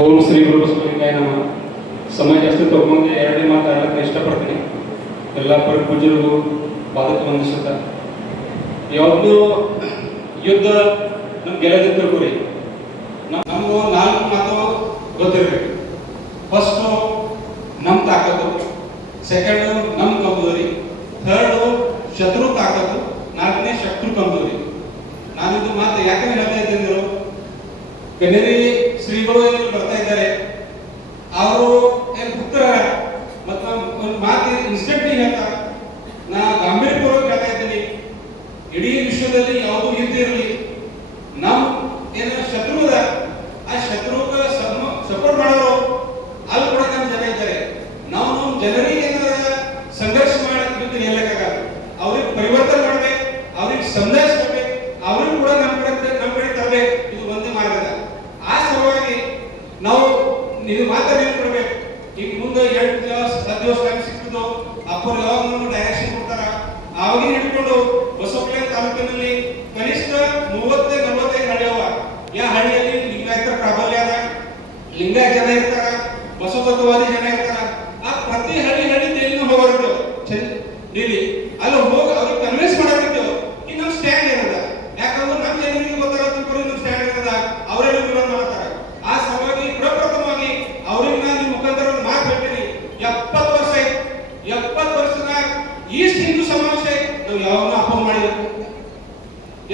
ಓಂ ಶ್ರೀ ಗುರು ಬಸವಲಿಂಗಾಯ ನಮಃ. ಸಮಯ ಜಾಸ್ತಿ ತಗೊಂಡು ಎರಡನೇ ಮಾತಾಡಕ್ಕೆ ಇಷ್ಟಪಡ್ತೀನಿ. ಎಲ್ಲ ಪೂಜ್ಯರಿಗೂ ಪಾದಕ್ಕೆ ವಂದಿಸುತ್ತ ಯಾವುದು ಯುದ್ಧ ನಮ್ಗೆ ಗೆಲ್ಲದೆ ತಿಳ್ಕೊರಿ. ನಮಗೂ 4 ಮಾತು ಗೊತ್ತಿರಬೇಕು. ಫಸ್ಟು ನಮ್ಮ ತಾಕತ್ತು, ಸೆಕೆಂಡು ನಮ್ಮ ಕಮಜೋರಿ, ಥರ್ಡು ಶತ್ರು ತಾಕತ್ತು, 4ನೇ ಶತ್ರು ಕಮಜೋರಿ. ನಾನಿದು ಮಾತು ಯಾಕೆ ಹೇಳ್ತಾ ಇದ್ದೇನೆ, ಕನೇರಿ ಶ್ರೀಗಳು ಏನು ಬರ್ತಾ ಇದ್ದಾರೆ, ಅವರು ಏನು ಭಕ್ತರ ಮತ್ತು ಒಂದು ಮಾತು ಇನ್ಸ್ಟೆಂಟ್ಲಿ ಹೇಳ್ತಾರೆ. ನಾ ಗಂಭೀರಪೂರ್ವಕ ಹೇಳ್ತಾ ಇದ್ದೀನಿ, ಇಡೀ ವಿಶ್ವದಲ್ಲಿ ಯಾವುದೂ ಯುದ್ಧ ಇರಲಿ, ನಮ್ಮ ಏನು ಶತ್ರು ಅದ ಆ ಶತ್ರುಗೆ ಸಪೋರ್ಟ್ ಮಾಡೋರು ಅಲ್ಲಿ ಕೂಡ ನಮ್ಮ ಜನ ಇದ್ದಾರೆ. ನಾವು ನಮ್ಮ ಜನರಿಗೆ ಏನಾರ ಸಂಘರ್ಷ ಮಾಡಕ್ಕೆ ಯುದ್ಧ ಹೇಳಕ್ಕಾಗಲ್ಲ. ಅವ್ರಿಗೆ ಪರಿವರ್ತನೆ ಮಾಡ್ಬೇಕು, ಅವ್ರಿಗೆ ಸಂದೇಶ ಕೊಡ್ಬೇಕು, ಅವ್ರಿಗೆ ಕೂಡ ನಮ್ಮ ಕಡೆ ತರಬೇಕು. ಇದು ಒಂದೇ ಮಾರ್ಗ ಅದ. ಆ ಸಲುವಾಗಿ ನಾವು ಇದು ಮಾತ್ರ ಕೊಡ್ಬೇಕು. ಈಗ ಮುಂದೆ 8 ದಿವಸ 10 ದಿವಸ ಟೈಮ್ ಸಿಕ್ಕಿದ್ದು ಅಪ್ಪರು ಯಾವಾಗ ನಮ್ಗೆ ಡೈರೆಕ್ಷನ್ ಕೊಡ್ತಾರ ಅವಾಗಿನ ಹಿಡ್ಕೊಂಡು ಬಸವಕಲ್ಯಾಣ ತಾಲೂಕಿನಲ್ಲಿ ಕನಿಷ್ಠ 30-45 ಹಳ್ಳಿ ಅವ. ಯಾ ಹಳ್ಳಿಯಲ್ಲಿ ಲಿಂಗಾಯತರ ಪ್ರಾಬಲ್ಯ ಅದ, ಲಿಂಗಾಯತ ಜನ ಇರ್ತಾರ, ಬಸವತತ್ವವಾದಿ ಜನ ಇರ್ತಾರ. ಆ ಪ್ರತಿ ಹಳ್ಳಿ ದೇಲಿನ ಹೋಗೋರು ಇಲ್ಲಿ ಅಲ್ಲಿ ಹೋಗಿ ಅವ್ರಿಗೆ ಕನ್ವಿನ್ಸ್ ಮಾಡಾಕಿದ್ದೇವೆ ಈಗ ನಮ್ಮ ಸ್ಟ್ಯಾಂಡ್ ಏನದ. ಯಾಕಂದ್ರೆ ನಮ್ಮ ಜನರಿಗೆ ಗೊತ್ತಾಗ ನಮ್ಮ ಸ್ಟ್ಯಾಂಡ್ ಏನದ, ಅವರೆಲ್ಲ ವಿರೋಧ ಮಾಡ್ತಾರೆ. ಆ ಸಲುವಾಗಿ ಪ್ರಪ್ರಥಮವಾಗಿ ಅವ್ರಿಗೆ ನಾನು ನಿಮ್ಮ ಮುಖಾಂತರ ಒಂದು ಮಾತು ಹೇಳ್ತೀನಿ. 70 ವರ್ಷ ಆಯ್ತು, 70 ವರ್ಷದಾಗ ಈಸ್ಟ್ ಹಿಂದೂ ಸಮಾವೇಶ ನಾವು ಯಾವಾಗಲೂ ಅಪೋಸ್ ಮಾಡಿಲ್ಲ.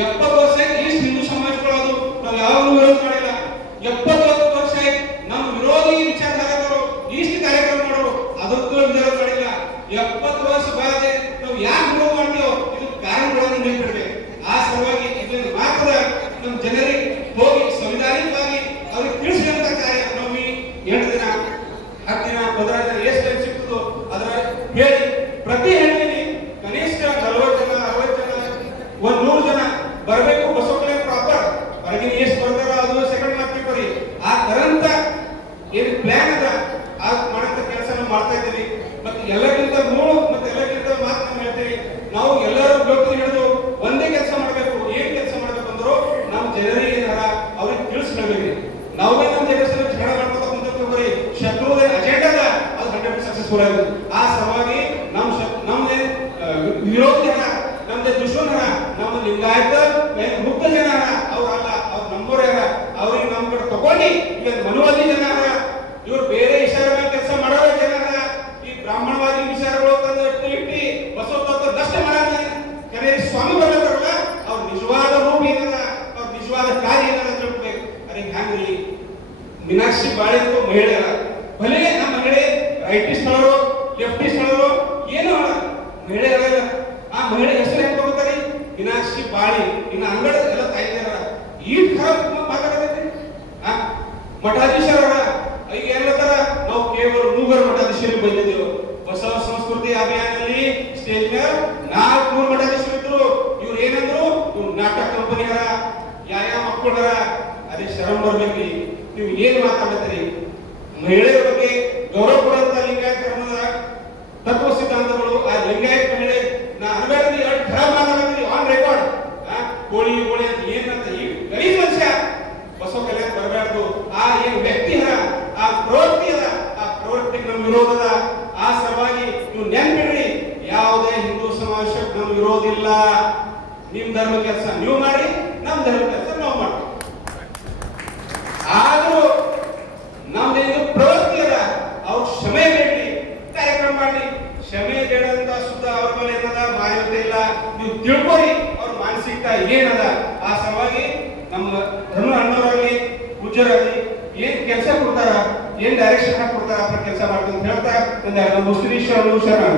70 ವರ್ಷ ಆಯ್ತು ಈಸ್ಟ್ ಹಿಂದೂ ಸಮಾವೇಶಗಳದು ನಾವು ಯಾವಾಗಲೂ ವಿರೋಧ ಮಾಡಿಲ್ಲ. 70 ವರ್ಷ ಆಯ್ತು ನಮ್ಮ ವಿರೋಧಿ ವಿಚಾರಧಾರೆಗಳು ಈಸ್ಟ್ ಕಾರ್ಯಕ್ರಮ ಮಾಡೋರು ಅದಕ್ಕೂ ವಿರೋಧ ಮಾಡಿಲ್ಲ. 70 ವರ್ಷ ಬಾದ ನಾವು ಯಾಕೆ ವಿರೋಧ ಮಾಡ್ತೀವೋ ಇದು ಕಾರಣಗಳನ್ನು ನೆನಪಿಡ್ಬೇಕು. ಆ ಸಲುವಾಗಿ ಇದೊಂದು ಮಾತದ ನಮ್ಮ ಜನರಿಗೆ ಹೋಗಿ ಸಂವಿಧಾನಿಕವಾಗಿ ಅವ್ರಿಗೆ ತಿಳಿಸಿದಂತ ಕಾರ್ಯ ನಾವು 8 ದಿನ 10 ದಿನ 15 ದಿನ ಎಷ್ಟು ಟೈಮ್ ಸಿಗ್ತದೋ ಅದರ ಹೇಳಿ ಪ್ರತಿ ಹಳ್ಳಿಯಲ್ಲಿ ಕನಿಷ್ಠ 40 ಜನ 60 ಜನ 100 ಜನ ಬರಬೇಕು. ಬಸವಕಲ್ಯಾಣ ಪ್ರಾಪರ್ ಹೊರಗಿನ ಎಷ್ಟು ಬರ್ತಾರ ಅದು ಸೆಕೆಂಡ್ ಮಾರ್ಕ್. ಆ ತರಂತ ಏನು ಪ್ಲಾನ್ ಅದ ಆ ಮಾಡಂತ ಕೆಲಸ ನಾವು ಮಾಡ್ತಾ ಇದ್ದೀವಿ. ಮತ್ತೆ ಎಲ್ಲಕ್ಕಿಂತ ಮೂಳು ಮತ್ತೆ ಎಲ್ಲಕ್ಕಿಂತ ಮಾತು ನಾವು ಹೇಳ್ತೀವಿ. ನಾವು ಎಲ್ಲರೂ ಗೊತ್ತು ಹಿಡಿದು ಒಂದೇ ಕೆಲಸ ಮಾಡಬೇಕು. ಏನ್ ಕೆಲಸ ಮಾಡ್ಬೇಕು ಅಂದ್ರು ನಮ್ಮ ಜನರಿಗೆ ಏನಾರ ಅವ್ರಿಗೆ ತಿಳಿಸ್ಕೊಳ್ಬೇಕು. ನಾವೇ ನಮ್ಮ ಜನರ ಜಗಳ ಮಾಡ್ಕೋತ ಕುಂತ್ಕೊಂಡ್ರಿ ಶತ್ರುದ ಅಜೆಂಡಾ ಅದು 100% ಸಕ್ಸಸ್ಫುಲ್ ಆಗಿದೆ. ಆ ಸಲುವಾಗಿ ನಮ್ದೇ ವಿರೋಧಿ ಜನ, ನಮ್ದೇ ದುಶ್ಮನ, ನಮ್ಮ ಲಿಂಗಾಯತ ಮುಕ್ತ ಜನ ಅವ್ರಲ್ಲ, ಅವ್ರು ನಮ್ಮೋರ ಅವ್ರಿಗೆ ನಮ್ಮ ಕಡೆ ತಗೊಂಡು ಈಗ ಮನುವಾದಿ ಜನ ಇವ್ರು ಬೇರೆ ವಿಚಾರ ಮೇಲೆ ಕೆಲಸ ಮಾಡೋ ಜನ, ಈ ಬ್ರಾಹ್ಮಣವಾದಿ ವಿಚಾರಗಳು ತಂದು ಇಟ್ಟು ಬಸವತತ್ವ ನಷ್ಟ ಮಾಡಲ್ಲ. ಕನೇರಿ ಸ್ವಾಮಿ ಬರ್ತಾರಲ್ಲ ಅವ್ರ ನಿಜವಾದ ರೂಪ ಏನದ, ಅವ್ರ ನಿಜವಾದ ಕಾರ್ಯ ಏನದ ತಿಳ್ಕೊಬೇಕು. ಅರೆ ಹ್ಯಾಂಗ್ರಿ ಮೀನಾಕ್ಷಿ ಬಾಳೆ ಮಹಿಳೆ ಅಲ್ಲ, ಭಲೆ ನಮ್ಮ ಮಹಿಳೆ ರೈಟಿಸ್ಟ್ ಅಳರು ಲೆಫ್ಟಿಸ್ಟ್ ಅಳರು ಏನೋ ಅಲ್ಲ, ಮಹಿಳೆ ಅಲ್ಲ. ಆ ಮಹಿಳೆ ಹೆಸರು ಹೆಂಗ್ ತಗೋತಾರೆ ಮೀನಾಕ್ಷಿ ಬಾಳಿ. ಇನ್ನು ಅಂಗಡಿ ಎಲ್ಲ ತಾಯ್ತಾರ ಈ ಖರಾಬ್ ಮಾತಾಡೋದೈತಿ. ಮಠಾಧೀಶರ ಈಗ ಏನಂತಾರ, ನಾವು ಕೇವಲ ಮೂಗರ ಮಠಾಧೀಶರಿಗೆ ಬಂದಿದ್ದೇವೆ. ಬಸವ ಸಂಸ್ಕೃತಿ ಅಭಿಯಾನದಲ್ಲಿ ಸ್ಟೇಜ್ ಮೇಲೆ 400 ಮಠಾಧೀಶರು ಇದ್ರು. ಇವ್ರು ಏನಂದ್ರು, ಇವ್ರು ನಾಟಕ ಕಂಪನಿಯರ ಯಾವ ಮಕ್ಕಳರ. ಅದೇ ಶರಣ ಬರ್ಬೇಕು. ನೀವು ಏನ್ ಮಾತಾಡ್ತೀರಿ ಮಹಿಳೆಯರ ಬಗ್ಗೆ ಗೌರವ ಕೊಡುವಂತ ಲಿಂಗಾಯತ ಧರ್ಮದ ತತ್ವ ಸಿದ್ಧಾಂತಗಳು. ಆ ಲಿಂಗಾಯತ ಮಹಿಳೆ ನಾ ಅನ್ಬೇಡ್ರಿ ಎರಡು ಖರಾಬ್ ಮಾತಾಡ್ತೀರಿ ಆನ್ ರೆಕಾರ್ಡ್. ಕೋಳಿ ಗೋಳಿ ಅಂತ ಏನಂತ ಈ ಗರೀಬ್ ಮನುಷ್ಯ ಬಸವ ಕಲ್ಯಾಣ ಬರಬಾರ್ದು. ಆ ಏನು ವ್ಯಕ್ತಿ ಅದ, ಆ ಪ್ರವೃತ್ತಿ ಅದ, ಆ ಪ್ರವೃತ್ತಿಗೆ ನಮ್ಮ ವಿರೋಧದ. ಆ ಸಲುವಾಗಿ ನೀವು ನೆನ್ಪಿಡ್ರಿ, ಯಾವುದೇ ಹಿಂದೂ ಸಮಾವೇಶಕ್ಕೆ ನಮ್ಮ ವಿರೋಧ ಇಲ್ಲ. ನಿಮ್ ಧರ್ಮ ಕೆಲಸ ನೀವು ಮಾಡಿ, ನಮ್ಮ ಧರ್ಮ ಕೆಲಸ ನಾವು ಮಾಡ್ತೀವಿ. ಆದ್ರೂ ನಮ್ದೇನು ಪ್ರವೃತ್ತಿ ಅದ, ಅವ್ರು ಕ್ಷಮೆ ಬೇಡಿ ಕಾರ್ಯಕ್ರಮ ಮಾಡಿ. ಕ್ಷಮೆ ಬೇಡಂತ ಶುದ್ಧ ಅವ್ರ ಮೇಲೆ ಏನದ ಮಾನ್ಯತೆ ಇಲ್ಲ. ನೀವು ತಿಳ್ಕೊರಿ ಅವ್ರ ಮಾನಸಿಕತೆ ಏನದ. ಆ ಸಲುವಾಗಿ ನಮ್ಮ ಧರ್ಮ ಅಣ್ಣವರಲ್ಲಿ ಪೂಜ್ಯರಲ್ಲಿ ಏನ್ ಕೆಲಸ ಕೊಡ್ತಾರ, ಏನ್ ಡೈರೆಕ್ಷನ್ ಕೊಡ್ತಾರ, ಆ ಕೆಲಸ ಮಾಡ್ತೀನಿ ಅಂತ ಹೇಳ್ತಾ ಒಂದೆರಡು ಮುಸ್ಲಿಂ ಶರಣ